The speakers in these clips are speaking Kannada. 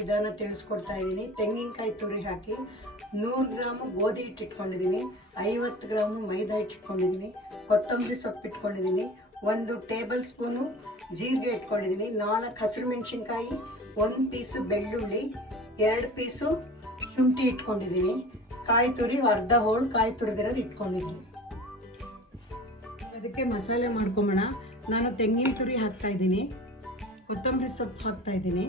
ವಿಧಾನ ತಿಳಿಸ್ಕೊಡ್ತಾ ಇದ್ದೀನಿ. ತೆಂಗಿನಕಾಯಿ ತುರಿ ಹಾಕಿ 100 ಗ್ರಾಮು ಗೋಧಿ ಹಿಟ್ಟು ಇಟ್ಕೊಂಡಿದ್ದೀನಿ, 50 ಗ್ರಾಮು ಮೈದಾ ಹಿಟ್ಟು ಇಟ್ಕೊಂಡಿದ್ದೀನಿ, ಕೊತ್ತಂಬರಿ ಸೊಪ್ಪು ಇಟ್ಕೊಂಡಿದ್ದೀನಿ, 1 ಟೇಬಲ್ ಸ್ಪೂನು ಜೀರಿಗೆ ಇಟ್ಕೊಂಡಿದ್ದೀನಿ, 4 ಹಸಿರು ಮೆಣಸಿನ್ಕಾಯಿ, 1 ಪೀಸು ಬೆಳ್ಳುಳ್ಳಿ, 2 ಪೀಸು ಶುಂಠಿ ಇಟ್ಕೊಂಡಿದ್ದೀನಿ, ಕಾಯಿ ತುರಿ ಅರ್ಧ ಹೋಳು ಕಾಯಿ ತುರಿದಿರೋದು ಇಟ್ಕೊಂಡಿದ್ದೀನಿ. ಅದಕ್ಕೆ ಮಸಾಲೆ ಮಾಡ್ಕೊಂಬೋಣ. ನಾನು ತೆಂಗಿನ ತುರಿ ಹಾಕ್ತಾಯಿದ್ದೀನಿ, ಕೊತ್ತಂಬರಿ ಸೊಪ್ಪು ಹಾಕ್ತಾಯಿದ್ದೀನಿ,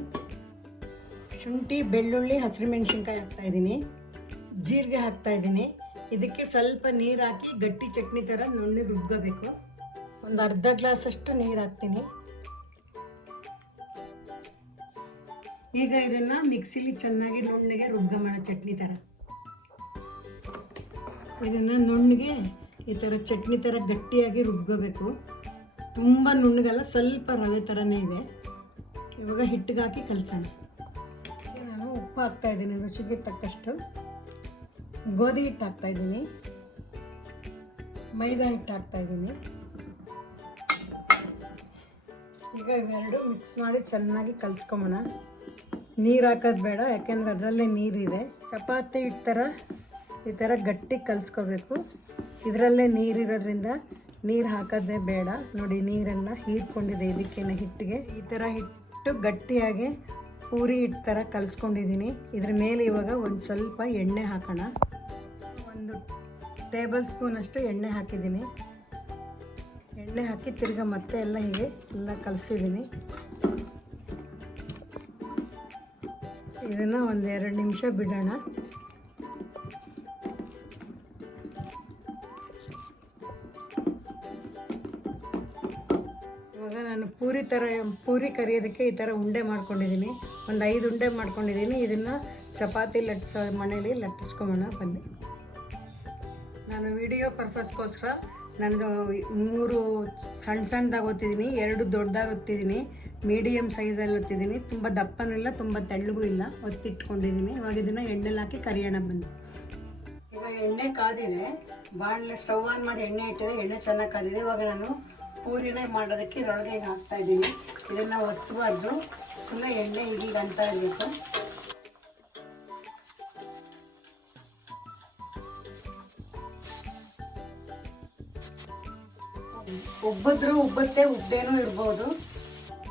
ಶುಂಠಿ ಬೆಳ್ಳುಳ್ಳಿ ಹಸಿರು ಮೆಣಸಿನ್ಕಾಯಿ ಹಾಕ್ತಾಯಿದ್ದೀನಿ, ಜೀರಿಗೆ ಹಾಕ್ತಾಯಿದ್ದೀನಿ. ಇದಕ್ಕೆ ಸ್ವಲ್ಪ ನೀರು ಹಾಕಿ ಗಟ್ಟಿ ಚಟ್ನಿ ಥರ ನುಣ್ಣಗೆ ರುಬ್ಕೋಬೇಕು. ಒಂದು ಅರ್ಧ ಗ್ಲಾಸಷ್ಟು ನೀರು ಹಾಕ್ತೀನಿ. ಈಗ ಇದನ್ನು ಮಿಕ್ಸಿಲಿ ಚೆನ್ನಾಗಿ ನುಣ್ಣಗೆ ರುಬ್ಕೊಂಬೋಣ ಚಟ್ನಿ ಥರ. ಇದನ್ನು ನುಣ್ಣಗೆ ಈ ಥರ ಚಟ್ನಿ ಥರ ಗಟ್ಟಿಯಾಗಿ ರುಬ್ಕೋಬೇಕು. ತುಂಬ ನುಣ್ಣಗಲ್ಲ, ಸ್ವಲ್ಪ ರವೆ ಥರನೇ ಇದೆ. ಇವಾಗ ಹಿಟ್ಟಿಗೆ ಹಾಕಿ ಕಲಸೋಣ. ನಾನು ಉಪ್ಪು ಹಾಕ್ತಾಯಿದ್ದೀನಿ, ರುಚಿಗೆ ತಕ್ಕಷ್ಟು. ಗೋಧಿ ಹಿಟ್ಟು ಹಾಕ್ತಾಯಿದ್ದೀನಿ, ಮೈದಾ ಹಿಟ್ಟು ಹಾಕ್ತಾಯಿದ್ದೀನಿ. ಈಗ ಇವೆರಡು ಮಿಕ್ಸ್ ಮಾಡಿ ಚೆನ್ನಾಗಿ ಕಲಿಸ್ಕೊಂಬೋಣ. ನೀರು ಹಾಕೋದು ಬೇಡ, ಯಾಕೆಂದರೆ ಅದರಲ್ಲೇ ನೀರಿದೆ. ಚಪಾತಿ ಹಿಟ್ಟು ಈ ಥರ ಗಟ್ಟಿ ಕಲಿಸ್ಕೋಬೇಕು. ಇದರಲ್ಲೇ ನೀರಿರೋದ್ರಿಂದ ನೀರು ಹಾಕೋದೇ ಬೇಡ. ನೋಡಿ, ನೀರೆಲ್ಲ ಹೀರ್ಕೊಂಡಿದೆ ಇದಕ್ಕೇನೆ ಹಿಟ್ಟಿಗೆ. ಈ ಥರ ಹಿಟ್ಟು ಗಟ್ಟಿಯಾಗಿ ಪೂರಿ ಹಿಟ್ಟು ಥರ ಕಲಿಸ್ಕೊಂಡಿದ್ದೀನಿ. ಇದ್ರ ಮೇಲೆ ಇವಾಗ ಒಂದು ಸ್ವಲ್ಪ ಎಣ್ಣೆ ಹಾಕೋಣ. 1 ಟೇಬಲ್ ಸ್ಪೂನಷ್ಟು ಎಣ್ಣೆ ಹಾಕಿದ್ದೀನಿ. ಎಣ್ಣೆ ಹಾಕಿ ತಿರ್ಗಿ ಮತ್ತೆ ಎಲ್ಲ ಹೀಗೆ ಎಲ್ಲ ಕಲಸಿದ್ದೀನಿ. ಇದನ್ನು ಒಂದು 2 ನಿಮಿಷ ಬಿಡೋಣ. ಇವಾಗ ನಾನು ಪೂರಿ ಕರಿಯೋದಕ್ಕೆ ಈ ಥರ ಉಂಡೆ ಮಾಡ್ಕೊಂಡಿದ್ದೀನಿ. ಒಂದು 5 ಉಂಡೆ ಮಾಡ್ಕೊಂಡಿದ್ದೀನಿ. ಇದನ್ನು ಚಪಾತಿ ಮನೇಲಿ ಲಟ್ಟಿಸ್ಕೊಂಬೋಣ ಬನ್ನಿ. ನಾನು ವಿಡಿಯೋ ಪರ್ಪಸ್ಗೋಸ್ಕರ ನನಗೆ 3 ಸಣ್ಣದಾಗಿ ಒತ್ತಿದ್ದೀನಿ, 2 ದೊಡ್ಡದಾಗಿ ಒತ್ತಿದ್ದೀನಿ, ಮೀಡಿಯಮ್ ಸೈಜಲ್ಲಿ ಒತ್ತಿದ್ದೀನಿ. ತುಂಬ ದಪ್ಪನೂ ಇಲ್ಲ, ತುಂಬ ತೆಳ್ಳಗೂ ಇಲ್ಲ, ಒತ್ತಿಟ್ಕೊಂಡಿದ್ದೀನಿ. ಇವಾಗ ಇದನ್ನು ಎಣ್ಣೆಲಿ ಹಾಕಿ ಕರಿಯೋಣ ಬನ್ನಿ. ಈಗ ಎಣ್ಣೆ ಕಾದಿದೆ, ಬಾಣಲೆ ಸ್ಟವ್ ಆನ್ ಮಾಡಿ ಎಣ್ಣೆ ಇಟ್ಟಿದೆ. ಎಣ್ಣೆ ಚೆನ್ನಾಗಿ ಕಾದಿದೆ. ಇವಾಗ ನಾನು ಪೂರಿನ ಮಾಡೋದಕ್ಕೆ ಇದರೊಳಗೆ ಈಗ ಹಾಕ್ತಾಯಿದ್ದೀನಿ. ಇದನ್ನು ಒತ್ತಬಾರ್ದು, ಸುಮ್ಮನೆ ಎಣ್ಣೆ ಈಗ ಅಂತ ಇರಬೇಕು. ಉಬ್ಬಿದ್ರೂ ಉಬ್ಬತ್ತೆ, ಉಬ್ದೇನೂ ಇರ್ಬೋದು.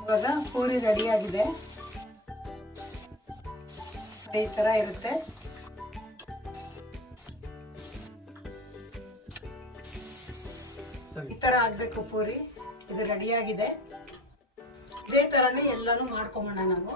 ಇವಾಗ ಪೂರಿ ರೆಡಿಯಾಗಿದೆ. ಈ ಥರ ಇರುತ್ತೆ. ಈ ಥರ ಆಗಬೇಕು ಪೂರಿ. ಇದು ರೆಡಿಯಾಗಿದೆ. ಇದೇ ಥರನೇ ಎಲ್ಲನೂ ಮಾಡ್ಕೊಂಬೋಣ ನಾವು.